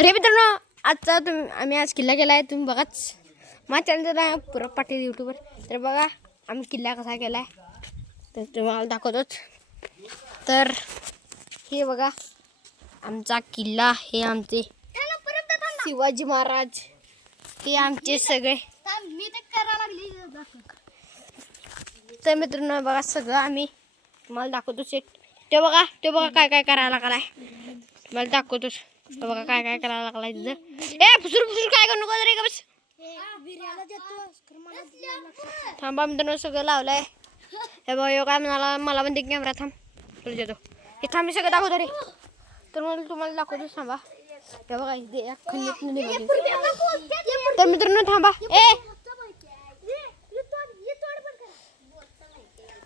अरे मित्रांनो, आम्ही आज किल्ला केला आहे. तुम्ही बघाच माझ्या चॅनल आहे पुरा पाटील यूट्यूबर. तर बघा आम्ही किल्ला कसा केला आहे तर तुम्हाला दाखवतोच. तर हे बघा आमचा किल्ला, हे आमचे शिवाजी महाराज, हे आमचे सगळे. तर मित्रांनो बघा सगळं आम्ही तुम्हाला दाखवतोच. ते बघा काय काय करायला लागलाय तुम्हाला दाखवतोच. बघा काय काय करायला लागलाय तिथं. ए फुसूर काय करू नको रे, बस थांबा मित्रांनो, सगळं लावलंय. हे बघा यो काय म्हणाला, मला पण दे कॅमेरा, थांब तुला देतो. हे थांब मी सगळं दाखवतो रे. तर मला तुम्हाला दाखवतोच, थांबा. हे बघा इथे खंडीत निघाली. तर मित्रांनो थांबा.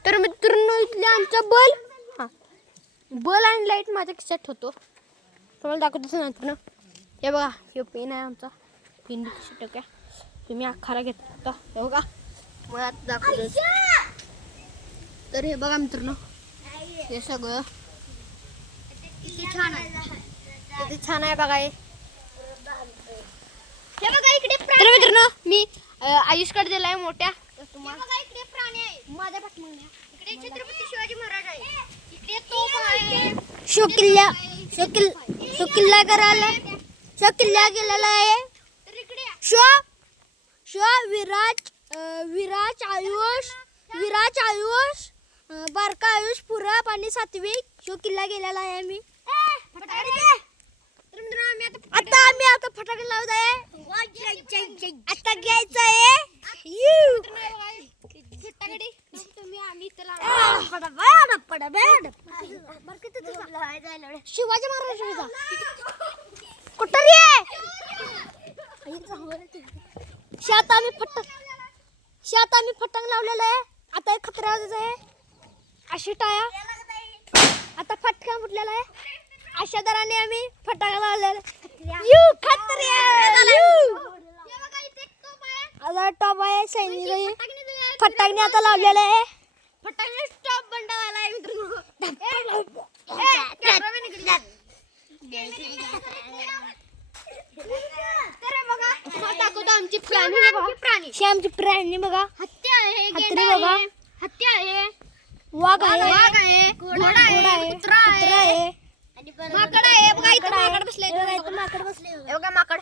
तर मित्रांनो इथले आमचा बल आणि लाईट माझ्या खिशात होतो. तुम्हाला दाखवतच नंतर. हे बघा हे पेन आहे आमचा, पेन 100%. तुम्ही अख्खाला घेता. हे बघा मला दाखवतोच. तर हे बघा मित्रांनो, हे सगळं किती छान आहे बघा. हे बघा इकडे तर मित्रांनो मी आयुषकडे दिलाय मोठ्या. तुम्हाला इकडे प्राणी आहे माझ्या पाठीमागे. इकडे छत्रपती शिवाजी महाराज आहे. इकडे तोफ आहे. किल्ला करायला किल्ला गेलेला आहे. तर इकडे विराज आयुष बारका आयुष पुरा पाणी सात्विक किल्ला गेलेला आहे. आम्ही आता फटाके लावत आहे. आता घ्यायचं आहे शिवाजी महाराज कुठं रे. शेत आम्ही फटांग लावलेला आहे. आता खतरा आहे. अशी टाया आता फटका फुटलेला आहे. अशा दराने आम्ही फटाका लावलेला. आता टॉप आहे सैनिक फटाकने आता लावलेला आहे. फटाकने स्टॉप बंद झाला आहे मित्रांनो. तर बघा दाखवतो आमची प्राणी बघा. हत्ती आहे, हत्ती आहे, वाघ आहे, घोडा आहे, कुत्रा आहे, माकड आहे. बघा इथं माकड बसले. हे बघा माकड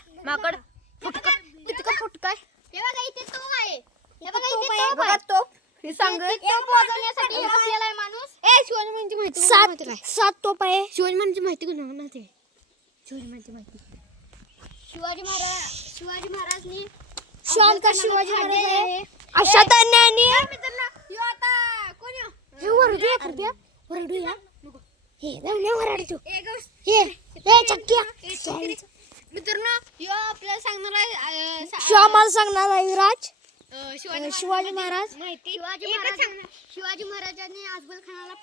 फुटका. हे बघा इथे तोफ आहे. हे बघा इथे बघा तोफ. हे सांग तोफ वाजवण्यासाठी बसलेला आहे माणूस. शिवाजी महाराजांची माहिती सात तोफ आहे. शिवाजी महाराजांची माहिती कोणाला माहिती? शिवाजी महाराजनी शिवाजी महाराज आहे. अशा तऱ्हेने आता कोण हे वरडू या हे वरडतो हे चक्क्या मित्रांनो. यो आपल्याला सांगणार आहे आम्हाला सांगणार आहे विराज शिवाजी महाराज माहिती. शिवाजी महाराजांनी अफजल खानाला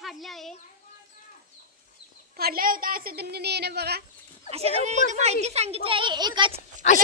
फाडलं होतं असं त्यांनी बघा. अशा तऱ्हेने माहिती सांगितली आहे. एकच